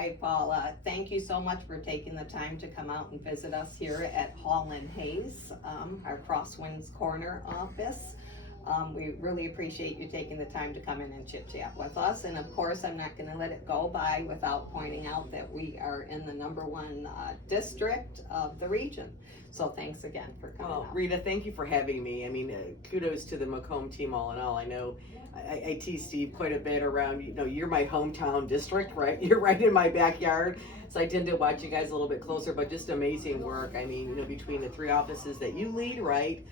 Hi, Paula. Thank you so much for taking the time to come out and visit us here at Hall and Hayes, our Crosswinds Corner office. We really appreciate you taking the time to come in and chit chat with us. And of course, I'm not going to let it go by without pointing out that we are in the #1 district of the region. So thanks again for coming out. Rita, thank you for having me. I mean, kudos to the Macomb team all in all. I know I tease Steve quite a bit around, you're my hometown district, right? You're right in my backyard. So I tend to watch you guys a little bit closer, but just amazing work. I mean, between the 3 offices that you lead, right?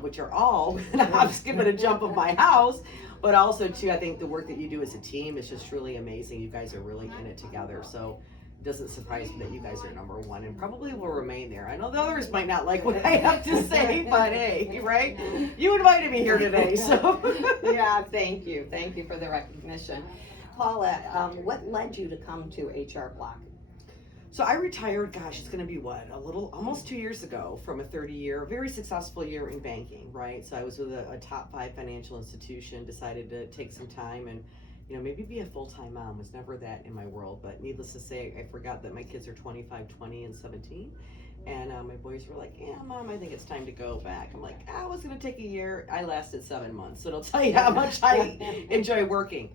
Which are all, I'm skipping a jump of my house, but also too, I think the work that you do as a team is just really amazing. You guys are really in it together. So it doesn't surprise me that you guys are #1 and probably will remain there. I know the others might not like what I have to say, but hey, right? You invited me here today, so. Yeah, thank you. Thank you for the recognition. Paula, what led you to come to HR Block? So I retired, gosh, it's gonna be almost 2 years ago from a 30-year, very successful year in banking, right? So I was with a top 5 financial institution, decided to take some time and, maybe be a full-time mom. Was never that in my world, but needless to say, I forgot that my kids are 25, 20, and 17. And my boys were like, yeah, Mom, I think it's time to go back. I'm like, I was gonna take a year. I lasted 7 months. So it'll tell you how much I enjoy working.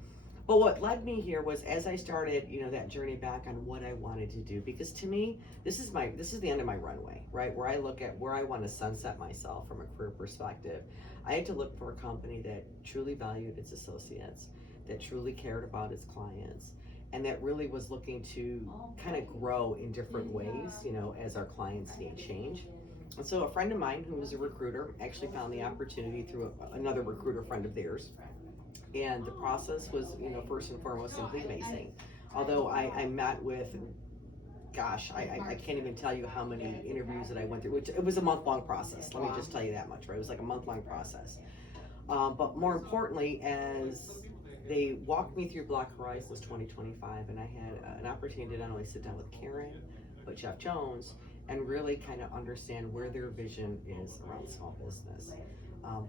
But what led me here was as I started, that journey back on what I wanted to do, because to me, this is the end of my runway, right? Where I look at where I want to sunset myself from a career perspective. I had to look for a company that truly valued its associates, that truly cared about its clients, and that really was looking to kind of grow in different ways, as our clients need change. And so a friend of mine who was a recruiter actually found the opportunity through another recruiter friend of theirs. And the process was, first and foremost, simply amazing. Although I met with, gosh, I can't even tell you how many interviews that I went through, which it was a month-long process. Let me just tell you that much, right? It was like a month-long process. But more importantly, as they walked me through Block Horizons 2025, and I had an opportunity to not only sit down with Karen, but Jeff Jones, and really kind of understand where their vision is around small business.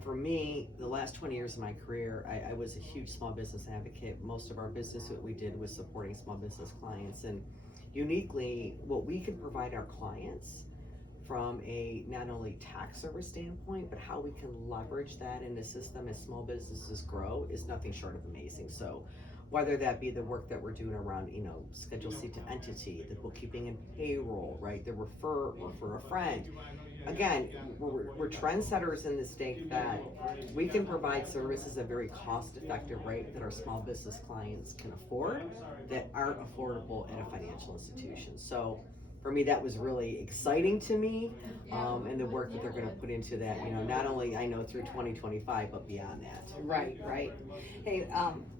For me, the last 20 years of my career, I was a huge small business advocate. Most of our business, what we did was supporting small business clients, and uniquely, what we can provide our clients from a not only tax service standpoint, but how we can leverage that in the system as small businesses grow is nothing short of amazing. So whether that be the work that we're doing around, Schedule C to entity, the bookkeeping and payroll, right, the refer a friend. Again, we're trendsetters in the state that we can provide services at a very cost-effective rate that our small business clients can afford that aren't affordable at a financial institution. So for me, that was really exciting to me, and the work that they're going to put into that, not only I know through 2025, but beyond that. Right. Hey,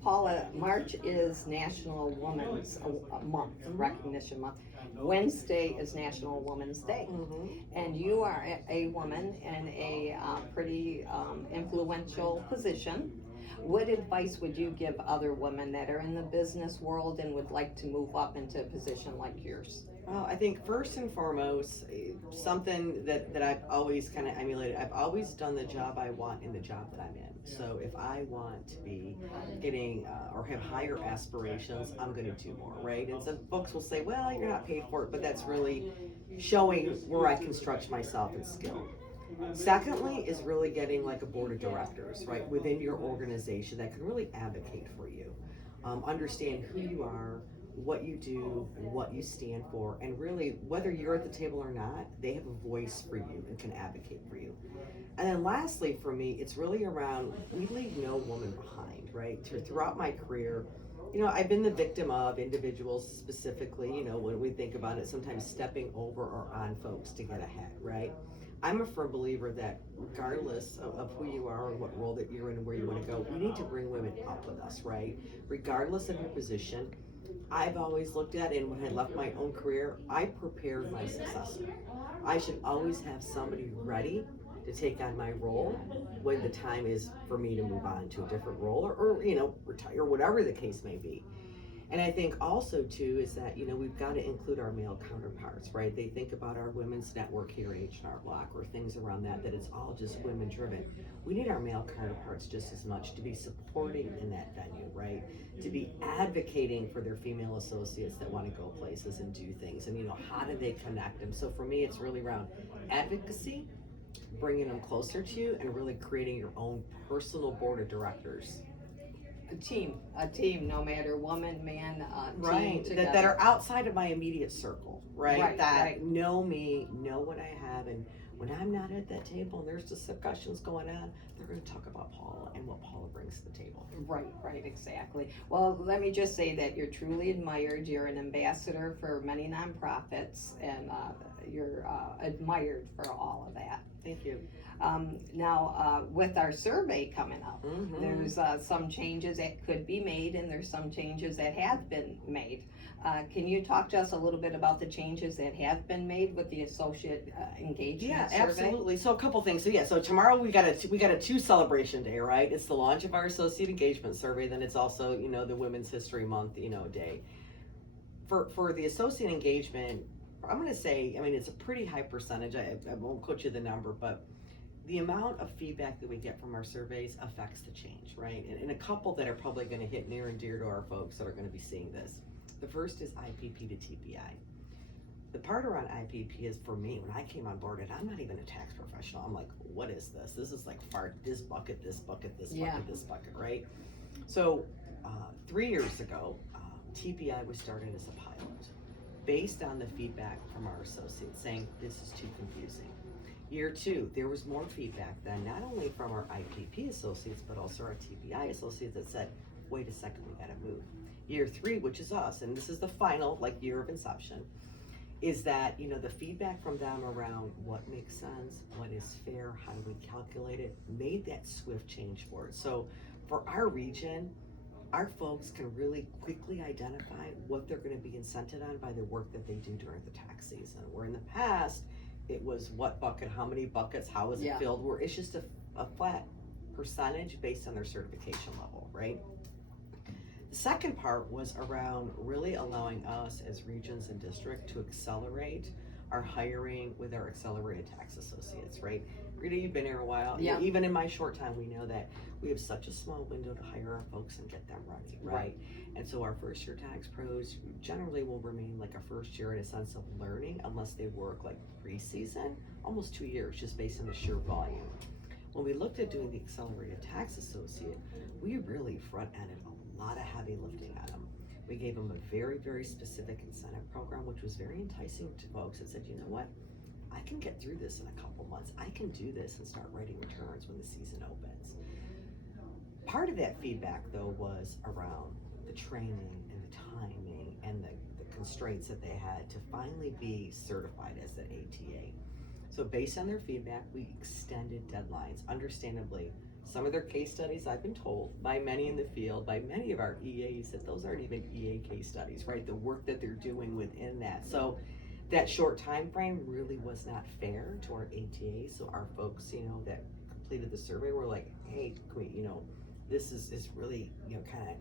Paula, March is National Women's Month, Recognition Month. Wednesday is National Women's Day. And you are a woman in a pretty influential position. What advice would you give other women that are in the business world and would like to move up into a position like yours? Well, I think first and foremost, something that I've always kind of emulated, I've always done the job I want in the job that I'm in. So if I want to be getting or have higher aspirations, I'm going to do more, right? And some folks will say, well, you're not paid for it, but that's really showing where I can stretch myself and skill. Secondly is really getting like a board of directors, right, within your organization that can really advocate for you, understand who you are, what you do, what you stand for, and really whether you're at the table or not, they have a voice for you and can advocate for you. And then lastly for me, it's really around we leave no woman behind, right? Throughout my career, I've been the victim of individuals specifically, when we think about it, sometimes stepping over or on folks to get ahead, right? I'm a firm believer that regardless of who you are or what role that you're in and where you want to go, we need to bring women up with us, right? Regardless of your position, I've always looked at, and when I left my own career, I prepared my successor. I should always have somebody ready to take on my role when the time is for me to move on to a different role or retire, whatever the case may be. And I think also too is that, you know, we've got to include our male counterparts, right? They think about our women's network here at H&R Block or things around that it's all just women driven. We need our male counterparts just as much to be supporting in that venue, right? To be advocating for their female associates that want to go places and do things. And, you know, how do they connect them? So for me, it's really around advocacy, bringing them closer to you, and really creating your own personal board of directors. A team, no matter woman, man, Right, team that are outside of my immediate circle, right? Right, That right. know me, know what I have, and when I'm not at that table and there's discussions going on, they're going to talk about Paula and what Paula brings to the table. Right, exactly. Well, let me just say that you're truly admired. You're an ambassador for many nonprofits, and you're admired for all of that. Thank you. Now, with our survey coming up, Mhm. there's some changes that could be made, and there's some changes that have been made. Can you talk to us a little bit about the changes that have been made with the associate engagement survey? Absolutely. So a couple things. So tomorrow we got a 2 celebration day, right? It's the launch of our associate engagement survey. Then it's also, you know, the Women's History Month, you know, day. For the associate engagement, I'm going to say, I mean, it's a pretty high percentage. I won't quote you the number, but the amount of feedback that we get from our surveys affects the change, right? And a couple that are probably going to hit near and dear to our folks that are going to be seeing this. The first is IPP to TPI. The part around IPP is, for me, when I came on board, and I'm not even a tax professional, I'm like, what is this? This is like this bucket, this bucket, this bucket, this bucket, right? So 3 years ago, TPI was started as a pilot based on the feedback from our associates saying this is too confusing. Year 2, there was more feedback then, not only from our IPP associates, but also our TPI associates that said, wait a second, we gotta move. Year 3, which is us, and this is the final year of inception, is that, you know, the feedback from them around what makes sense, what is fair, how do we calculate it, made that swift change for it. So for our region, our folks can really quickly identify what they're going to be incented on by the work that they do during the tax season. Where in the past, it was what bucket, how many buckets, how is it filled, where it's just a flat percentage based on their certification level, right? The second part was around really allowing us as regions and district to accelerate our hiring with our accelerated tax associates, right? Rita, you've been here a while. Yeah. Even in my short time, we know that we have such a small window to hire our folks and get them ready, right? And so our first year tax pros generally will remain like a first year in a sense of learning unless they work like pre-season, almost 2 years, just based on the sheer volume. When we looked at doing the accelerated tax associate, we really front-ended a lot of heavy lifting on them. We gave them a very, very specific incentive program, which was very enticing to folks that said, you know what, I can get through this in a couple months. I can do this and start writing returns when the season opens. Part of that feedback, though, was around the training and the timing and the constraints that they had to finally be certified as an ATA. So based on their feedback, we extended deadlines. Understandably, some of their case studies, I've been told by many in the field, by many of our EAs, that those aren't even EA case studies, right? The work that they're doing within that. So that short time frame really was not fair to our ATAs. So our folks, you know, that completed the survey were like, hey, can we, you know, this is really, you know, kind of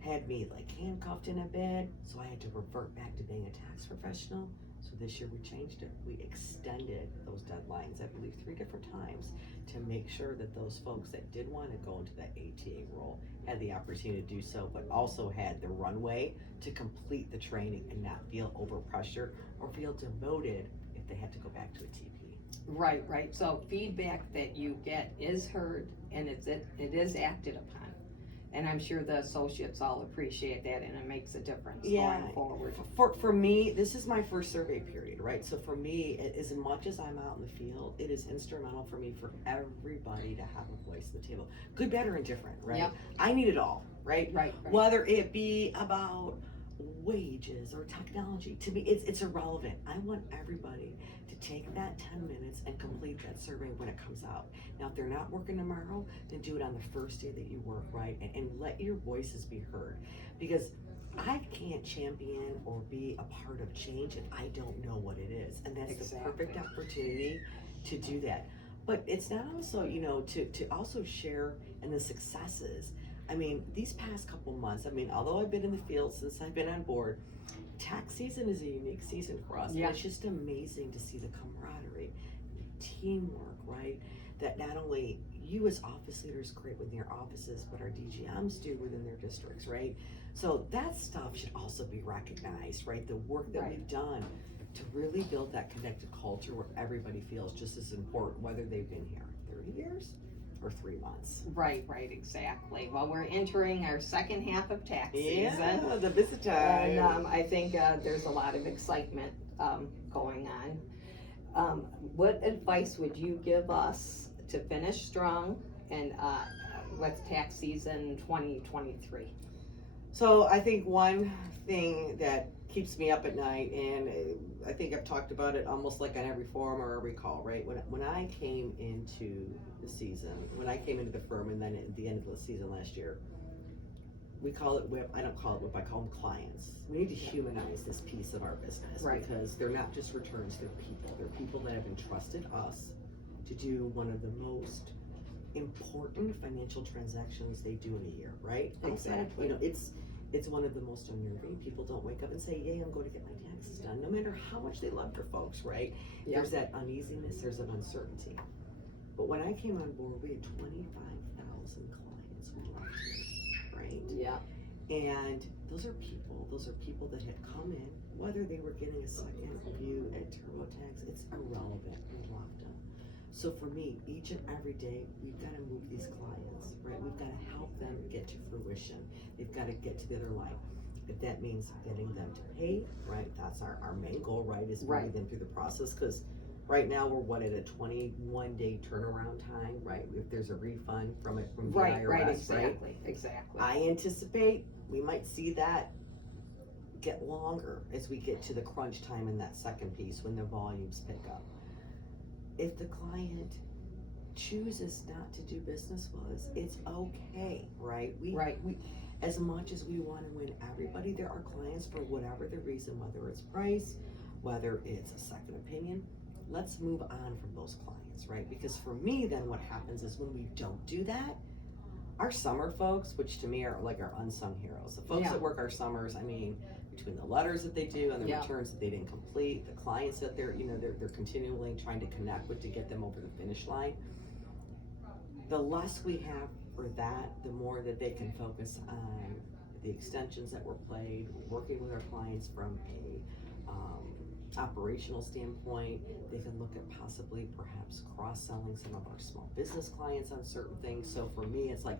had me like handcuffed in a bed. So I had to revert back to being a tax professional. So this year we changed it. We extended those deadlines, I believe 3 different times, to make sure that those folks that did want to go into that ATA role had the opportunity to do so, but also had the runway to complete the training and not feel overpressured or feel demoted if they had to go back to a TP. Right. So feedback that you get is heard, and it is acted upon. And I'm sure the associates all appreciate that, and it makes a difference going forward. For me, this is my first survey period, right? So for me, as much as I'm out in the field, it is instrumental for me for everybody to have a voice at the table. Good, bad, or indifferent, right? Yep. I need it all, right? Right. Whether it be about wages or technology, to me, it's irrelevant. I want everybody to take that 10 minutes and complete that survey when it comes out. Now, if they're not working tomorrow, then do it on the first day that you work, right? And let your voices be heard. Because I can't champion or be a part of change if I don't know what it is. And that's the perfect opportunity to do that. But it's not also, you know, to also share in the successes. I mean, these past couple months, I mean, although I've been in the field since I've been on board, tax season is a unique season for us. Yeah. And it's just amazing to see the camaraderie, the teamwork, right? That not only you as office leaders create within your offices, but our DGMs do within their districts, right? So that stuff should also be recognized, right? The work that we've done to really build that connected culture where everybody feels just as important, whether they've been here 30 years or 3 months. Right, exactly. Well, we're entering our second half of tax season. Yeah, the visit time. And I think there's a lot of excitement going on. What advice would you give us to finish strong and with tax season 2023? So I think one thing that keeps me up at night, and I think I've talked about it almost like on every forum or every call, right? When I came into the season, when I came into the firm, and then at the end of the season last year, we call it WIP. I don't call it WIP, I call them clients. We need to humanize this piece of our business, because they're not just returns, they're people. They're people that have entrusted us to do one of the most important financial transactions they do in a year, right? Exactly. You know, it's one of the most unnerving. People don't wake up and say, yay, I'm going to get my taxes done, no matter how much they love their folks, right? Yeah. There's that uneasiness, there's an uncertainty. But when I came on board, we had 25,000 clients who left here, right? Yeah. And those are people that had come in, whether they were getting a second view at TurboTax, it's irrelevant, we loved them. So for me, each and every day, we've got to move these clients, right? We've got to help them get to fruition. They've got to get to the other line. If that means getting them to pay, right? That's our main goal, right? Is moving them through the process, because right now we're at a 21-day turnaround time, right? If there's a refund from the IRS, Exactly. I anticipate we might see that get longer as we get to the crunch time in that second piece when the volumes pick up. If the client chooses not to do business with us, it's okay, right? We as much as we want to win everybody, there are clients for whatever the reason, whether it's price, whether it's a second opinion, let's move on from those clients, right? Because for me, then what happens is when we don't do that, our summer folks, which to me are like our unsung heroes, the folks that work our summers, I mean, between the letters that they do and the returns that they didn't complete, the clients that they're continually trying to connect with to get them over the finish line. The less we have for that, the more that they can focus on the extensions that were played, working with our clients from a operational standpoint. They can look at possibly perhaps cross-selling some of our small business clients on certain things. So for me, it's like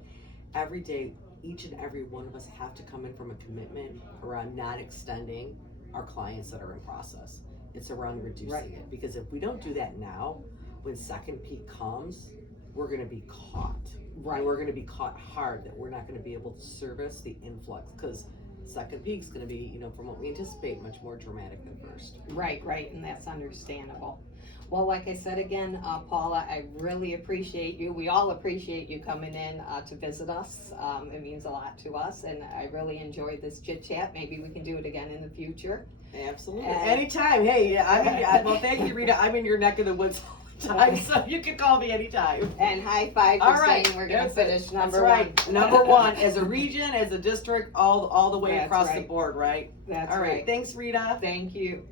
every day, each and every one of us have to come in from a commitment around not extending our clients that are in process. It's around reducing it, because if we don't do that now, when second peak comes, we're going to be caught. And we're going to be caught hard that we're not going to be able to service the influx, because second peak is going to be, from what we anticipate, much more dramatic than first. Right, and that's understandable. Well, like I said again, Paula, I really appreciate you. We all appreciate you coming in to visit us. It means a lot to us, and I really enjoyed this chit chat. Maybe we can do it again in the future. Absolutely. Anytime. Hey, well, thank you, Rita. I'm in your neck of the woods all the time, so you can call me anytime. And high five for saying we're going to finish number one. Number one, as a region, as a district, all the way across the board, right? That's all right. Thanks, Rita. Thank you.